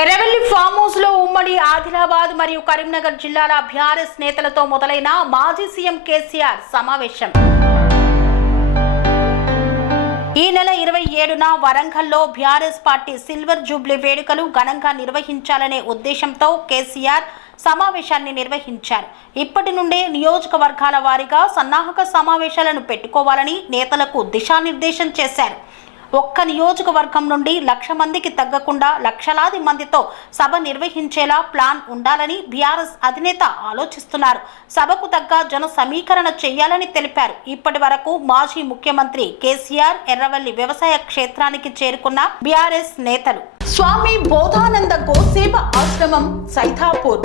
Erravelli form హౌస్లో ఉమ్మడి ఆదిలాబాద్ మరియు కరీంనగర్ జిల్లాల బీఆర్ఎస్ నేతలతో మొదలైన మాజీ సీఎం కేసీఆర్ సమావేశం. ఈ నెల ఇరవై ఏడున వరంగల్లో బీఆర్ఎస్ పార్టీ సిల్వర్ జూబ్లీ వేడుకలు ఘనంగా నిర్వహించాలనే ఉద్దేశంతో కేసీఆర్ సమావేశాన్ని నిర్వహించారు. ఇప్పటి నుండే నియోజకవర్గాల వారీగా సన్నాహక సమావేశాలను పెట్టుకోవాలని నేతలకు దిశానిర్దేశం చేశారు. ఒక్క నియోజకవర్గం నుండి లక్ష మందికి తగ్గకుండా లక్షలాది మందితో సభ నిర్వహించేలా ప్లాన్ ఉండాలని బీఆర్ఎస్ అధినేత ఆలోచిస్తున్నారు. సభకు తగ్గ జన సమీకరణ చేయాలని తెలిపారు. ఇప్పటి వరకు మాజీ ముఖ్యమంత్రి కేసీఆర్ ఎర్రవల్లి వ్యవసాయ క్షేత్రానికి చేరుకున్న బీఆర్ఎస్ నేతలు. స్వామి బోధానంద గోసేవ ఆశ్రమం సైథాపూర్